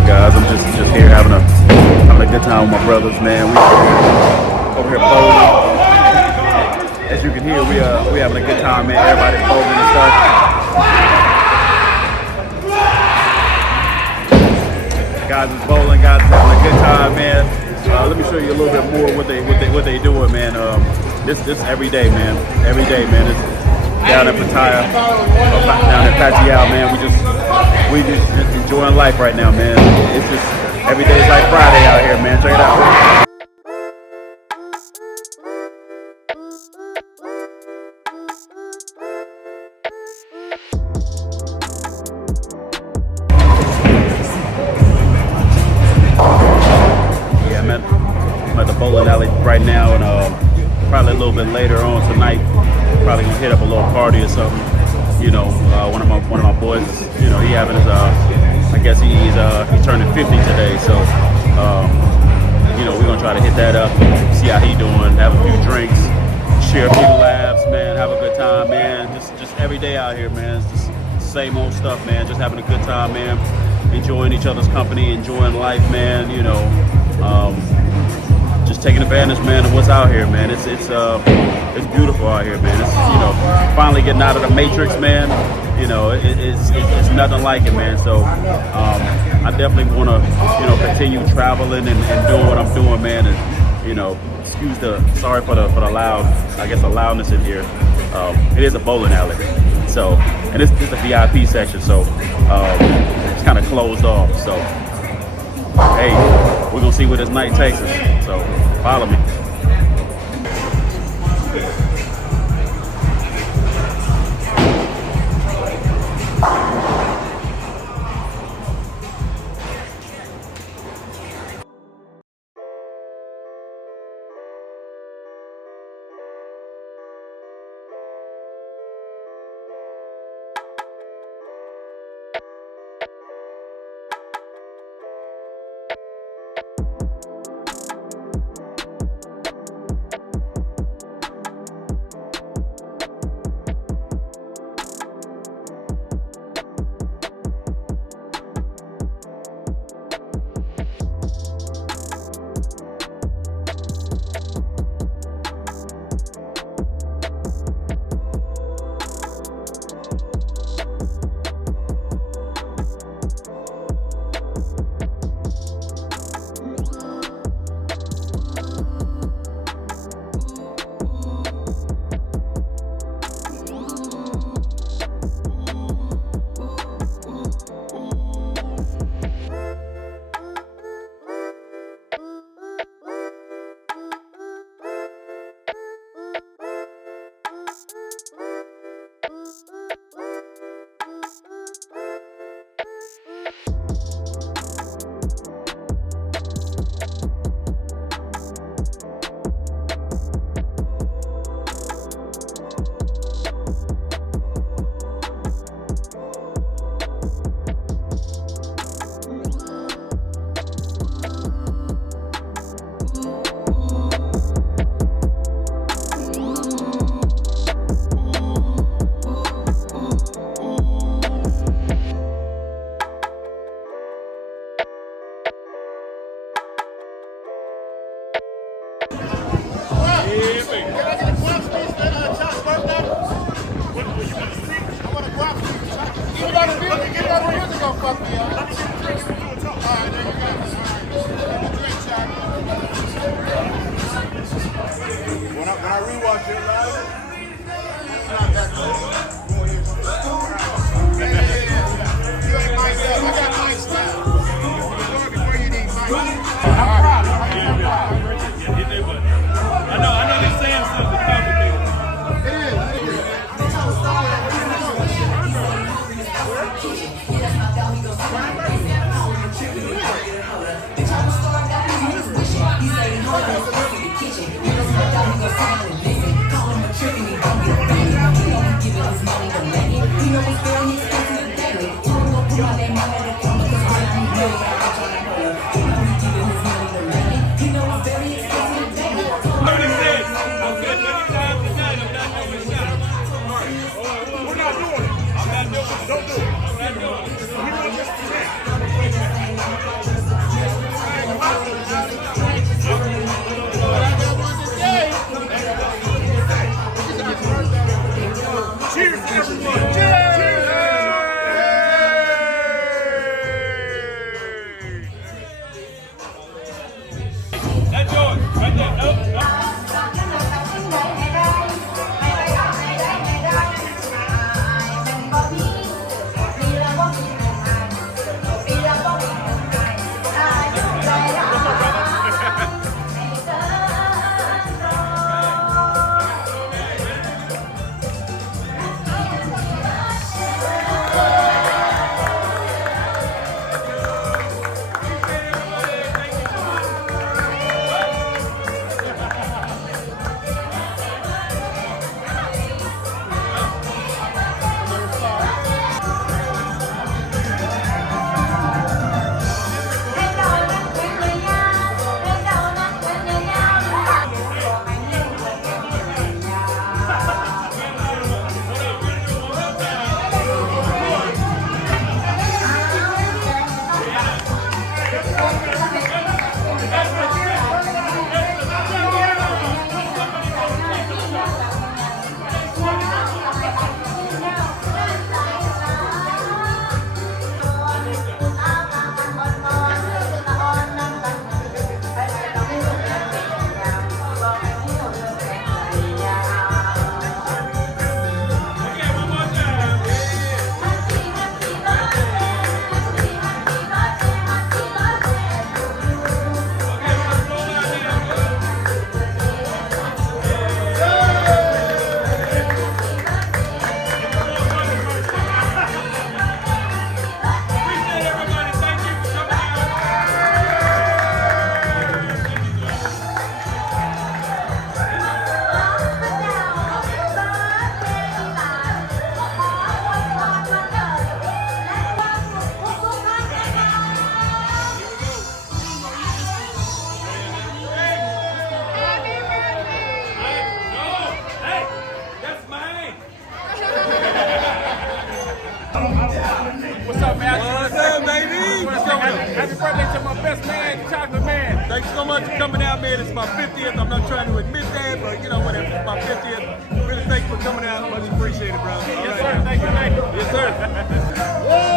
up, guys? I'm just here having a good time with my brothers, man. We over here bowling. As you can hear, we having a good time, man. Everybody's bowling and stuff. Guys is bowling, guys is having a good time, man. Let me show you a little bit more what they doing, man. This every day, man. Every day, man. It's down at pattaya, down at pattaya, man. We just enjoying life right now, man. It's just every day is like Friday out here, man. Check it out. Yeah, I'm at the bowling alley right now, and probably a little bit later on tonight, probably gonna hit up a little party or something. You know, one of my boys, you know, he having his I guess he's turning 50 today, so you know, we're gonna try to hit that up, see how he doing, have a few drinks, share a few laughs, man, have a good time, man. Just every day out here, man. It's just same old stuff, man. Just having a good time, man. Enjoying each other's company, enjoying life, man. You know, just taking advantage, man, of what's out here, man. It's beautiful out here, man. It's, you know, finally getting out of the matrix, man. You know, it's nothing like it, man. So I definitely want to, you know, continue traveling and doing what I'm doing, man. And, you know, sorry for the loud, I guess, the loudness in here. It is a bowling alley, so, and this is the VIP section, so it's kind of closed off. So, hey, we're gonna see where this night takes us. So, follow me. Don't do it. We want this to What's up, man? What's up, baby? What's up? Happy birthday to my best man, Chocolate Man. Thanks so much for coming out, man. It's my 50th. I'm not trying to admit that, but you know whatever. It's my 50th. Really thanks for coming out. Much appreciated, bro. Yes, sir. Thank you. Yes, sir.